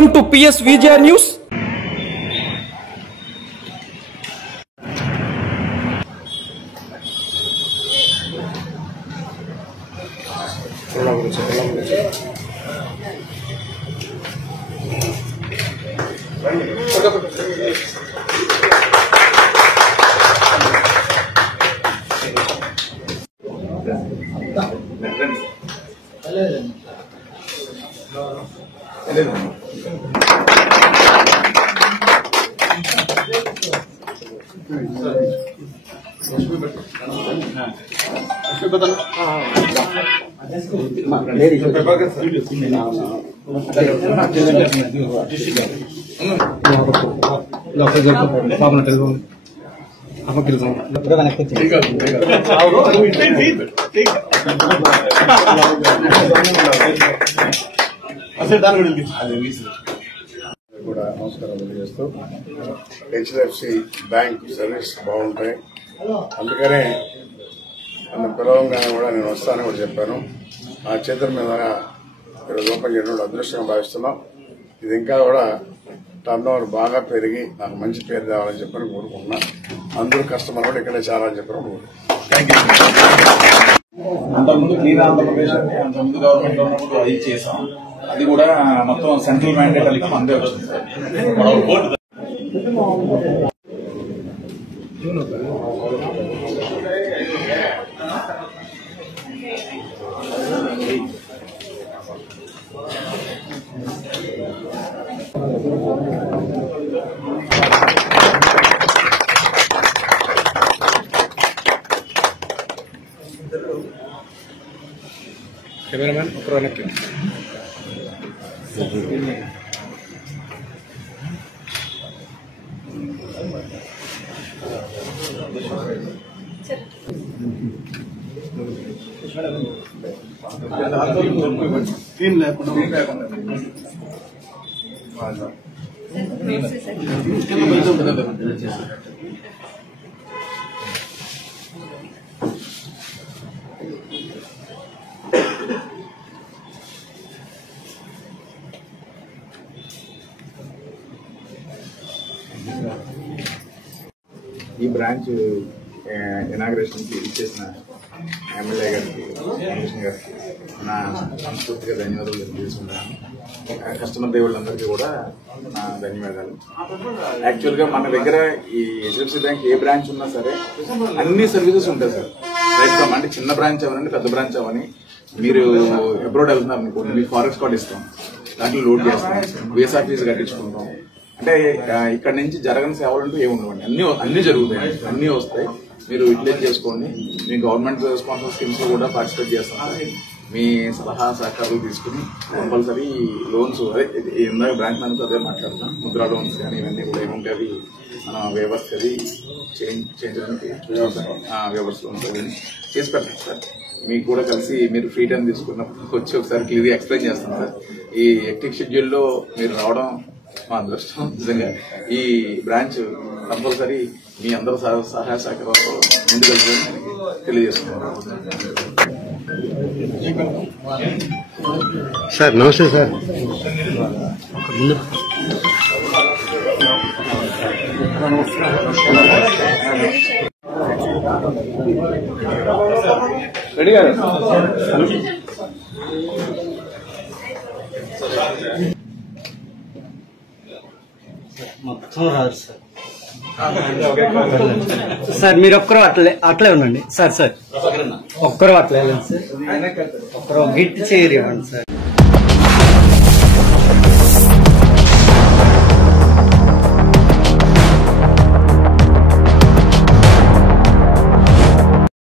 Welcome to PS VGR News. నమస్కారం తెలియజేస్తూ HDFC bank service బాగుంటాయి, అందుకనే నన్ను పిలవంగానే కూడా నేను వస్తానని కూడా చెప్పాను. ఆ చేతుల మీద ఈరోజు ఓపెన్ చేయడం అదృష్టంగా భావిస్తున్నాం. ఇది ఇంకా కూడా టర్న్ ఓవర్ బాగా పెరిగి నాకు మంచి పేరు తేవాలని చెప్పని కోరుకుంటున్నా. అందరూ కస్టమర్ కూడా ఇక్కడే చాలా అని చెప్పడం అంతకుముందు క్లీన్ ఆంధ్రప్రదేశ్ అంటే అంతకుముందు గవర్నమెంట్ లో ఉన్నప్పుడు అది చేసాం. అది కూడా మొత్తం సెంట్రల్ మ్యాండేట్ కలిగి అందే వచ్చింది సార్. కెమెరామెన్ ఒకరు వెనక్కి. ఈ బ్రాంచ్ ఇనాగ్రేషన్ కి ఇచ్చేసిన ఎమ్మెల్యే గారికి, కమిషనర్ గారికి నా సంస్కృతిగా ధన్యవాదాలు తెలియజేస్తున్నాను. కస్టమర్ దేవుళ్ళందరికీ కూడా నా ధన్యవాదాలు. యాక్చువల్ గా మన దగ్గర ఈ హెచ్డిఎఫ్సి బ్యాంక్ ఏ బ్రాంచ్ ఉన్నా సరే అన్ని సర్వీసెస్ ఉంటాయి సార్. రైట్ ఫ్రమ్ అంటే చిన్న బ్రాంచ్ అవనండి, పెద్ద బ్రాంచ్ అవని, మీరు అబ్రాడ్ వెళ్తున్నారు అనుకోండి, మీకు ఫారెక్స్ కార్డ్ ఇస్తాం, దాంట్లో లోడ్ చేస్తాం, వీసా ఫీజు కట్టించుకుంటాం. అంటే ఇక్కడ నుంచి జరగని సేవలంటూ ఏమి ఉండవండి, అన్ని జరుగుతాయి, అన్ని వస్తాయి. మీరు యూటిలైజ్ చేసుకోండి. మీ గవర్నమెంట్ స్పాన్సర్ స్కీమ్స్ లో కూడా పార్టిసిపేట్ చేస్తాం. మీ సలహా సహకారాలు తీసుకుని కంపల్సరీ లోన్స్, అదే ఇందాక బ్రాంచ్ మేనేజర్ అదే మాట్లాడుతున్నాం, ముద్రా లోన్స్ కానీ ఇవన్నీ కూడా ఏముంటే అవి మన వేవర్స్ అది చేయడానికి వేవర్స్ లోన్స్ అవన్నీ చేసి పెట్టండి సార్. మీకు కూడా కలిసి మీరు ఫ్రీ టైం తీసుకున్నప్పుడు వచ్చి ఒకసారి క్లియర్గా ఎక్స్ప్లెయిన్ చేస్తాం సార్. ఈ హెక్టిక్ షెడ్యూల్లో మీరు రావడం మా అదృష్టం. నిజంగా ఈ బ్రాంచ్ కంపల్సరీ మీ అందరూ సహాయ సహకారంతో ముందుకెళ్తుందని తెలియజేస్తున్నాను సార్. నమస్తే సార్. రెడీ గారు మొత్తం రాదు సార్. సార్ మీరు ఒక్కరు అట్లే ఉండండి సార్. ఒక్కరు అట్లే సార్, ఒక్కరు గిట్టి చేయరు ఇవ్వండి సార్.